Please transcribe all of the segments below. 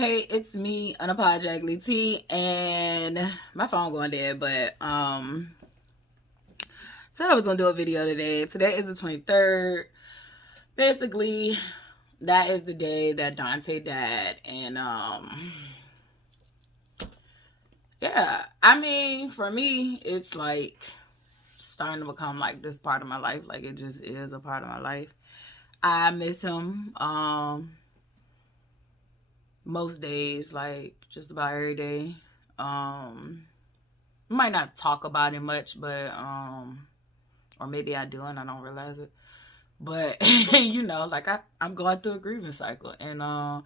Hey, it's me, Unapologetically T, and my phone going dead, but said I was gonna do a video today. Today is the 23rd. Basically, that is the day that Dante died, and yeah, I mean, for me, it's like starting to become like this part of my life. Like it just is a part of my life. I miss him. Most days, like just about every day. Might not talk about it much, but or maybe I do and I don't realize it. But like I'm going through a grieving cycle, and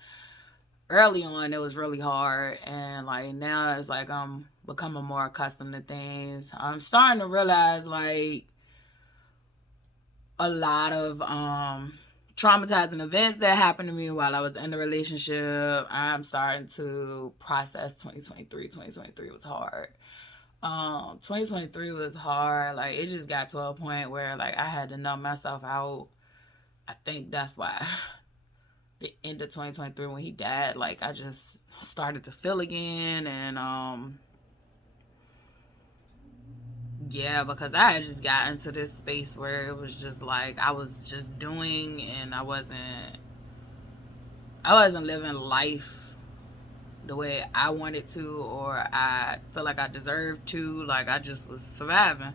early on it was really hard, and like now it's like I'm becoming more accustomed to things. I'm starting to realize like a lot of traumatizing events that happened to me while I was in the relationship. I'm starting to process 2023. 2023 was hard. 2023 was hard. Like it just got to a point where like I had to numb myself out. I think that's why the end of 2023 when he died, like I just started to feel again, and yeah, because I had just got into this space where it was just like I was just doing, and I wasn't living life the way I wanted to, or I feel like I deserved to. Like I just was surviving,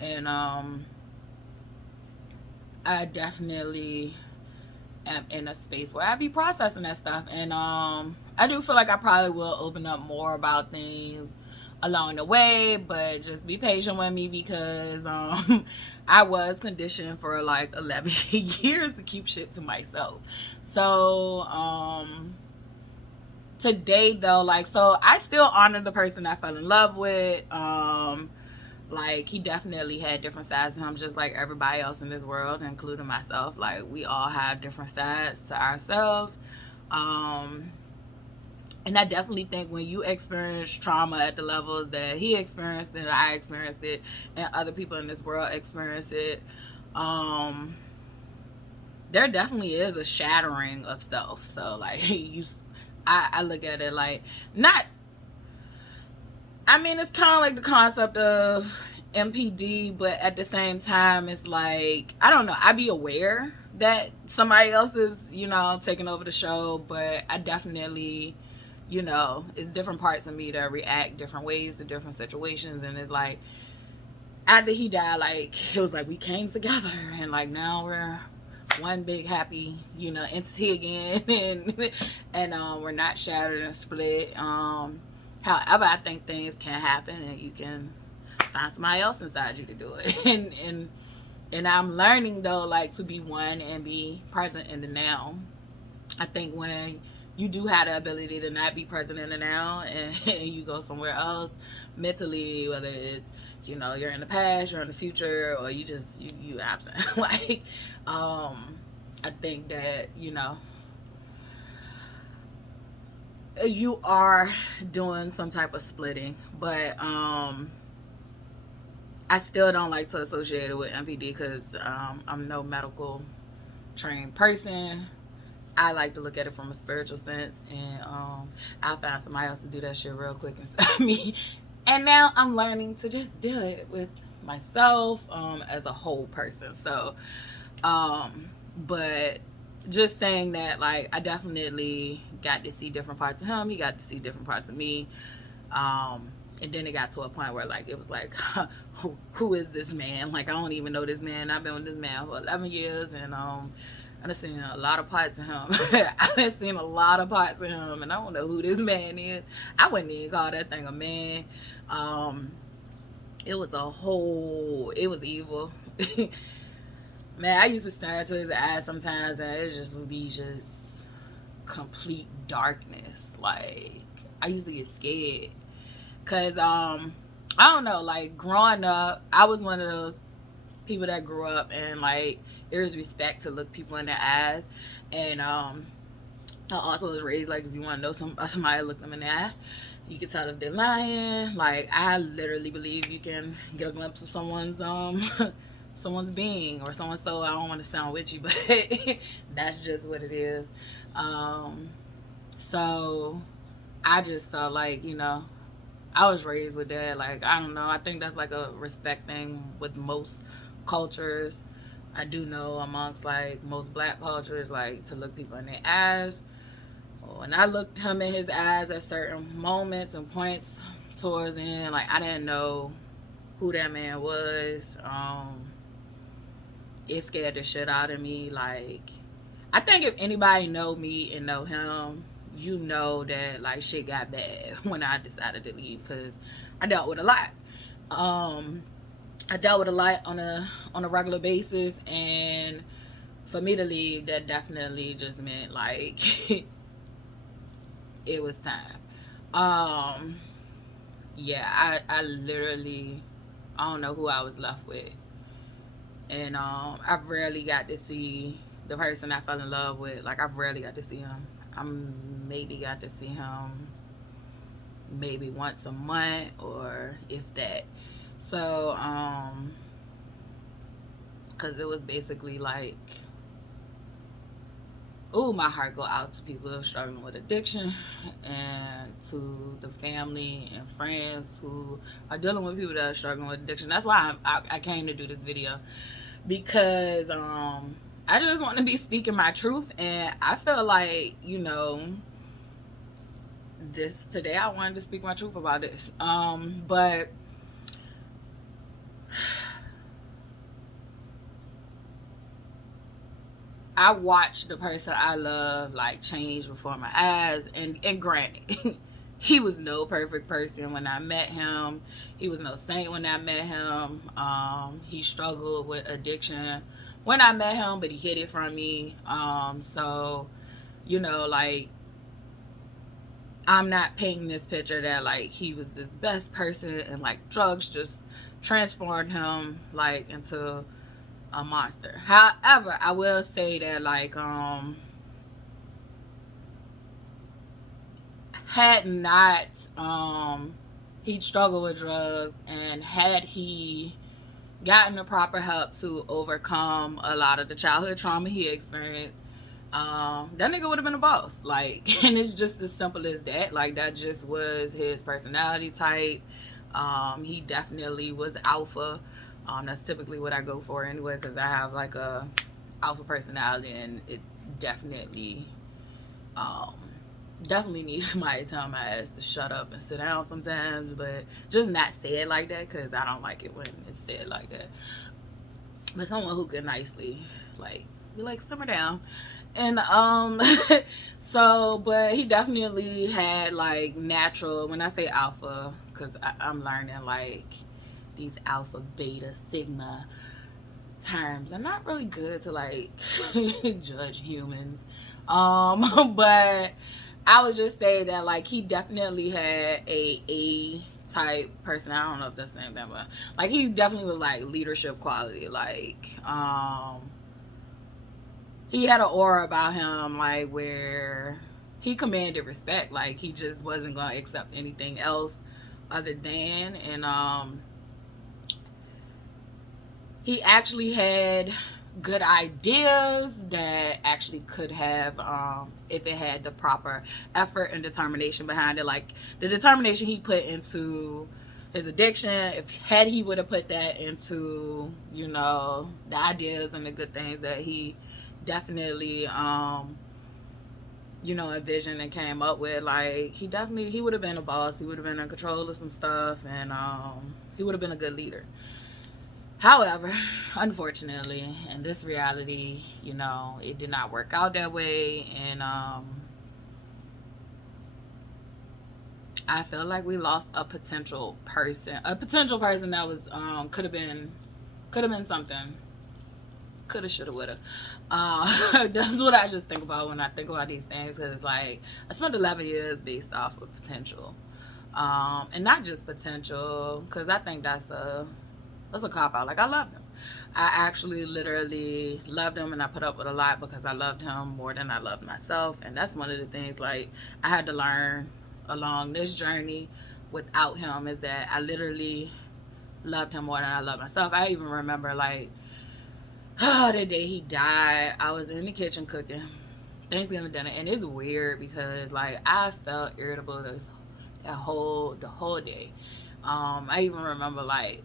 and I definitely am in a space where I be processing that stuff, and I do feel like I probably will open up more about things along the way, but just be patient with me because I was conditioned for like 11 years to keep shit to myself. So today though, like, so I still honor the person I fell in love with. Like he definitely had different sides to him, just like everybody else in this world, including myself. Like we all have different sides to ourselves. And I definitely think when you experience trauma at the levels that he experienced and I experienced it, and other people in this world experience it, there definitely is a shattering of self. So like I look at it like not. I mean, it's kind of like the concept of MPD, but at the same time, it's like I don't know. I be aware that somebody else is, taking over the show, but I definitely, it's different parts of me that react different ways to different situations, and it's like after he died, like it was like we came together, and like now we're one big happy, entity again, and we're not shattered and split. However, I think things can happen, and you can find somebody else inside you to do it. And I'm learning though, like to be one and be present in the now. I think when you do have the ability to not be present in the now, and you go somewhere else mentally, whether it's you're in the past, you're in the future, or you absent. Like I think that you are doing some type of splitting, but I still don't like to associate it with MPD because I'm no medical trained person. I like to look at it from a spiritual sense, and I'll find somebody else to do that shit real quick instead of me. And now I'm learning to just do it with myself as a whole person. So, but just saying that, like, I definitely got to see different parts of him. He got to see different parts of me. And then it got to a point where, like, it was like, who is this man? Like, I don't even know this man. I've been with this man for 11 years, and I've seen a lot of parts of him. I've seen a lot of parts of him, and I don't know who this man is. I wouldn't even call that thing a man. It was evil. Man, I used to stare into his eyes sometimes, and it just would be just complete darkness. Like, I used to get scared. Because, I don't know, like, growing up, I was one of those people that grew up and, like, there was respect to look people in the eyes. And, I also was raised, like, if you want to know somebody, look them in the eye. You can tell if they're lying. Like, I literally believe you can get a glimpse of someone's someone's being or someone's soul. I don't want to sound witchy, but that's just what it is. So I just felt like, you know, I was raised with that. Like, I don't know. I think that's like a respect thing with most cultures. I do know amongst like most black cultures, like to look people in their eyes. When I looked him in his eyes at certain moments and points towards the end, like I didn't know who that man was. It scared the shit out of me. Like, I think if anybody know me and know him, you know that like shit got bad when I decided to leave, because I dealt with a lot. I dealt with a lot on a regular basis, and for me to leave, that definitely just meant like it was time. Um, yeah, I literally, I don't know who I was left with, and I rarely got to see the person I fell in love with. Like I rarely got to see him. I maybe got to see him maybe once a month, or if that. So because it was basically like, oh, my heart go out to people struggling with addiction, and to the family and friends who are dealing with people that are struggling with addiction. That's why I came to do this video, because I just want to be speaking my truth, and I feel like, you know, this today I wanted to speak my truth about this. But I watched the person I love like change before my eyes, and granted, he was no perfect person when I met him. He was no saint when I met him. He struggled with addiction when I met him, but he hid it from me. So, you know, like, I'm not painting this picture that like he was this best person and like drugs just transformed him like into a monster. However, I will say that like had not he'd struggled with drugs, and had he gotten the proper help to overcome a lot of the childhood trauma he experienced, that nigga would have been a boss. Like, and it's just as simple as that. Like, that just was his personality type. He definitely was alpha. That's typically what I go for anyway, because I have like a alpha personality, and it definitely definitely needs somebody to tell my ass to shut up and sit down sometimes, but just not say it like that, because I don't like it when it's said like that. But someone who can nicely like be like, simmer down. And so, but he definitely had like natural, when I say alpha, because I'm learning like these alpha, beta, sigma terms are not really good to like judge humans. But I would just say that like he definitely had a type person. I don't know if that's the same thing, but like he definitely was like leadership quality. Like he had an aura about him, like where he commanded respect. Like he just wasn't gonna accept anything else other than. And he actually had good ideas that actually could have, if it had the proper effort and determination behind it, like the determination he put into his addiction, if had he would have put that into, you know, the ideas and the good things that he definitely you know, envisioned and came up with, like he would have been a boss. He would have been in control of some stuff, and he would have been a good leader. However, unfortunately, in this reality, you know, it did not work out that way, and I feel like we lost a potential person that was could have been something, coulda, shoulda, woulda. That's what I just think about when I think about these things, because like I spent 11 years based off of potential, and not just potential, because I think that's a cop out. Like, I loved him. I actually literally loved him, and I put up with a lot because I loved him more than I loved myself. And that's one of the things like I had to learn along this journey without him, is that I literally loved him more than I loved myself. I even remember like the day he died, I was in the kitchen cooking, Thanksgiving dinner, and it's weird because like I felt irritable the whole day. I even remember like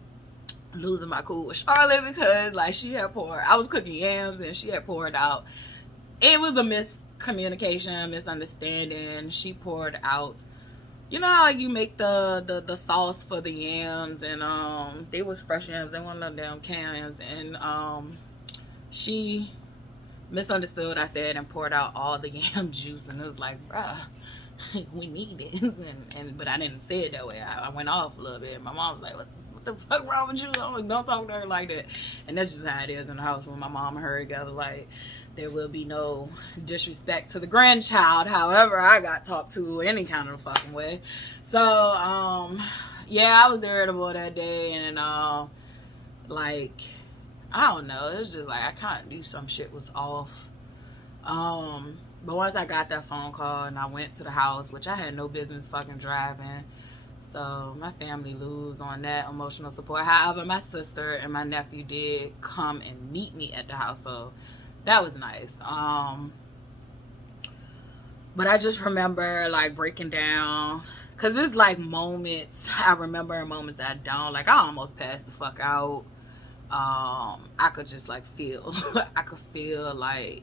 losing my cool with Charlotte because like she had poured. I was cooking yams and she had poured out. It was a miscommunication, misunderstanding. She poured out. You know how like you make the sauce for the yams, and they was fresh yams. They weren't no damn cans, and she misunderstood what I said and poured out all the yam juice, and it was like, bruh, we need this, and but I didn't say it that way. I went off a little bit. My mom was like, what the fuck wrong with you? I'm like, don't talk to her like that. And that's just how it is in the house when my mom and her together. Like, there will be no disrespect to the grandchild. However, I got talked to any kind of fucking way. So, yeah, I was irritable that day, and like, I don't know. It was just like I kind of knew some shit was off. But once I got that phone call and I went to the house, which I had no business fucking driving, so my family lose on that emotional support. However, my sister and my nephew did come and meet me at the house, so that was nice. But I just remember like breaking down, cause it's like moments I remember and moments I don't. Like I almost passed the fuck out. I could just like feel, I could feel like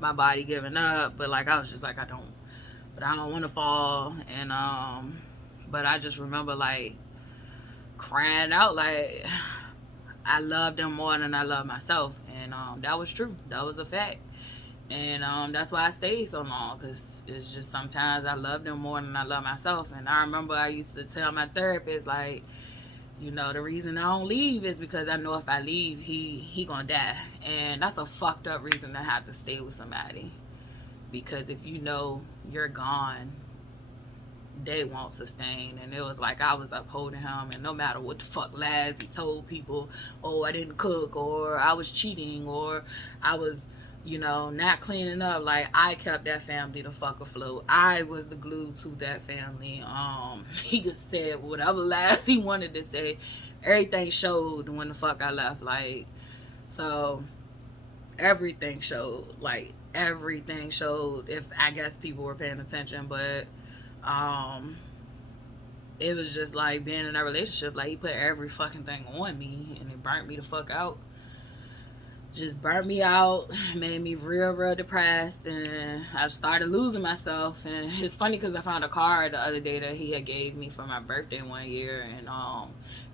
my body giving up, but like I was just like I don't want to fall, and but I just remember like crying out like I loved them more than I love myself, and that was true. That was a fact, and that's why I stayed so long, because it's just sometimes I love them more than I love myself. And I remember I used to tell my therapist like, you know, the reason I don't leave is because I know if I leave, he gonna die. And that's a fucked up reason to have to stay with somebody. Because if you know you're gone, they won't sustain. And it was like I was upholding him, and no matter what the fuck lies he told people, oh, I didn't cook, or I was cheating, or I was, you know, not cleaning up, like I kept that family the fuck afloat. I was the glue to that family. He just said whatever lies he wanted to say. Everything showed when the fuck I left. Like, so everything showed. Like everything showed, if I guess people were paying attention. But it was just like being in a relationship, like he put every fucking thing on me, and it burnt me the fuck out. Just burnt me out, made me real depressed, and I started losing myself. And it's funny because I found a card the other day that he had gave me for my birthday one year, and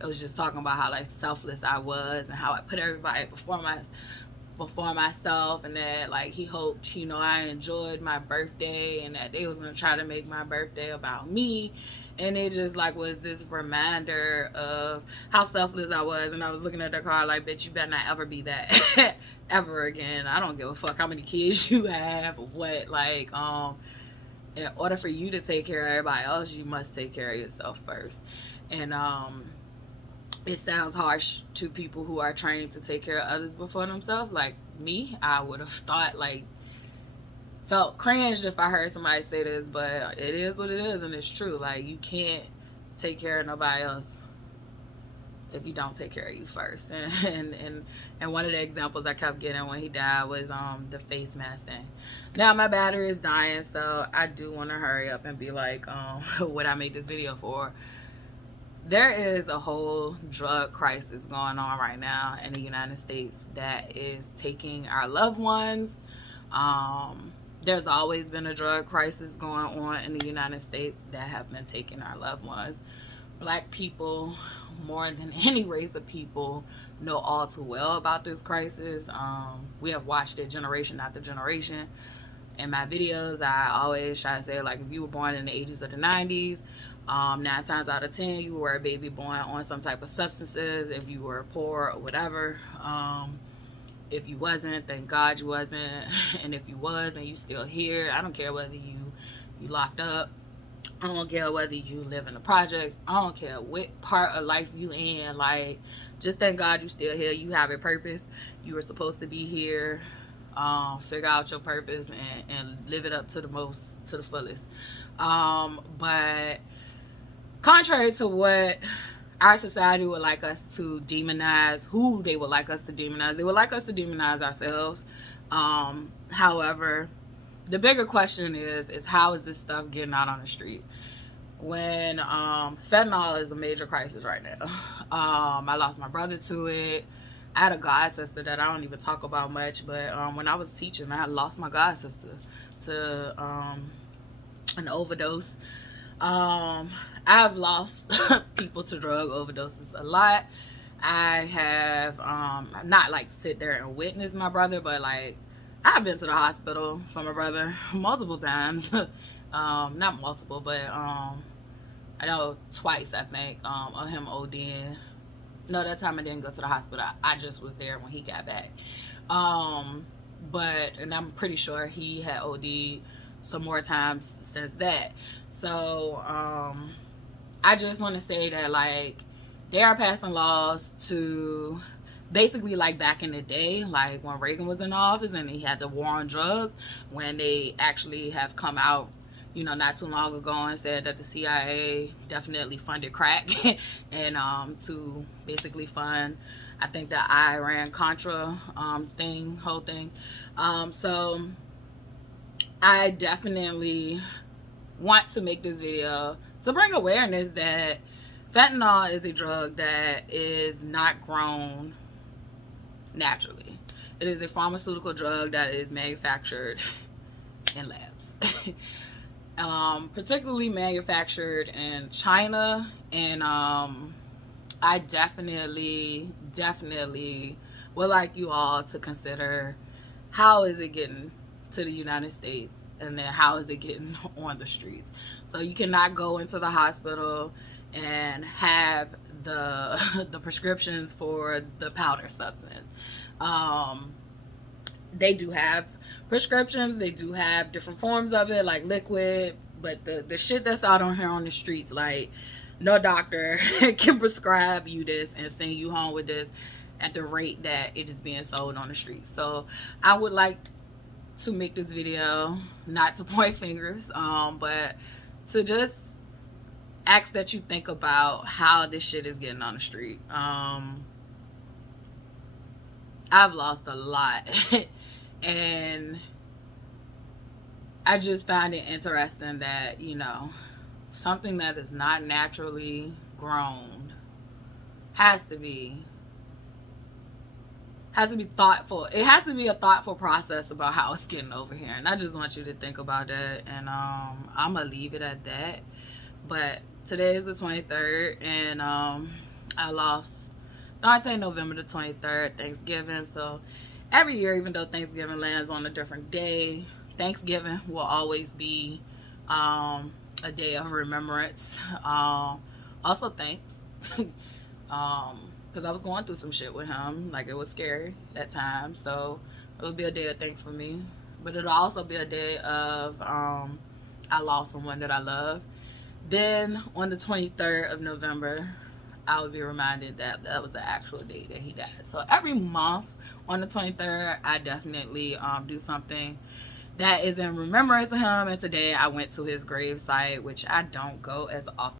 it was just talking about how like selfless I was and how I put everybody before myself, and that like he hoped, you know, I enjoyed my birthday, and that they was gonna try to make my birthday about me. And it just like was this reminder of how selfless I was. And I was looking at the card like, bitch, you better not ever be that ever again. I don't give a fuck how many kids you have or what. Like, in order for you to take care of everybody else, you must take care of yourself first. And it sounds harsh to people who are trained to take care of others before themselves. Like me, I would have thought like, felt cringed if I heard somebody say this, but it is what it is, and it's true. Like, you can't take care of nobody else if you don't take care of you first. And one of the examples I kept getting when he died was the face mask thing. Now my battery is dying, so I do want to hurry up and be like what I made this video for. There is a whole drug crisis going on right now in the United States that is taking our loved ones. There's always been a drug crisis going on in the United States that have been taking our loved ones. Black people, more than any race of people, know all too well about this crisis. We have watched it generation after generation. In my videos, I always try to say, like, if you were born in the 80s or the 90s, 9 times out of 10, you were a baby born on some type of substances, if you were poor or whatever. If you wasn't, thank God you wasn't. And if you was and you still here, I don't care whether you locked up. I don't care whether you live in the projects. I don't care what part of life you in. Like, just thank God you still here. You have a purpose. You were supposed to be here. Figure out your purpose and live it up to the fullest. But contrary to what our society would like us to demonize, who they would like us to demonize, they would like us to demonize ourselves. However, the bigger question is how is this stuff getting out on the street? When fentanyl is a major crisis right now. I lost my brother to it. I had a god sister that I don't even talk about much, but when I was teaching, I had lost my god sister to an overdose. I've lost people to drug overdoses a lot. I have not like sit there and witness my brother, but like I've been to the hospital for my brother multiple times. Not multiple, but I know twice, I think, of him ODing. No, that time I didn't go to the hospital. I just was there when he got back. And I'm pretty sure he had OD'd some more times since that. So I just want to say that, like, they are passing laws to basically, like, back in the day, like when Reagan was in office and he had the war on drugs, when they actually have come out, you know, not too long ago and said that the CIA definitely funded crack and to basically fund, I think, the Iran-Contra whole thing. So I definitely want to make this video to bring awareness that fentanyl is a drug that is not grown naturally. It is a pharmaceutical drug that is manufactured in labs. Particularly manufactured in China, and I definitely would like you all to consider how is it getting to the United States, and then how is it getting on the streets. So you cannot go into the hospital and have the prescriptions for the powder substance. They do have prescriptions, they do have different forms of it, like liquid, but the shit that's out on here on the streets, like, no doctor can prescribe you this and send you home with this at the rate that it is being sold on the streets. So I would like to make this video not to point fingers, but to just ask that you think about how this shit is getting on the street. I've lost a lot and I just find it interesting that, you know, something that is not naturally grown has to be thoughtful. It has to be a thoughtful process about how it's getting over here, and I just want you to think about that. And I'm gonna leave it at that. But today is the 23rd, and I lost, no, I say November the 23rd, Thanksgiving. So every year, even though Thanksgiving lands on a different day, Thanksgiving will always be a day of remembrance. Also thanks, because I was going through some shit with him. Like, it was scary at times, so it would be a day of thanks for me. But it'll also be a day of I lost someone that I love. Then on the 23rd of November, I would be reminded that that was the actual date that he died. So every month on the 23rd, I definitely do something that is in remembrance of him. And today I went to his grave site, which I don't go as often.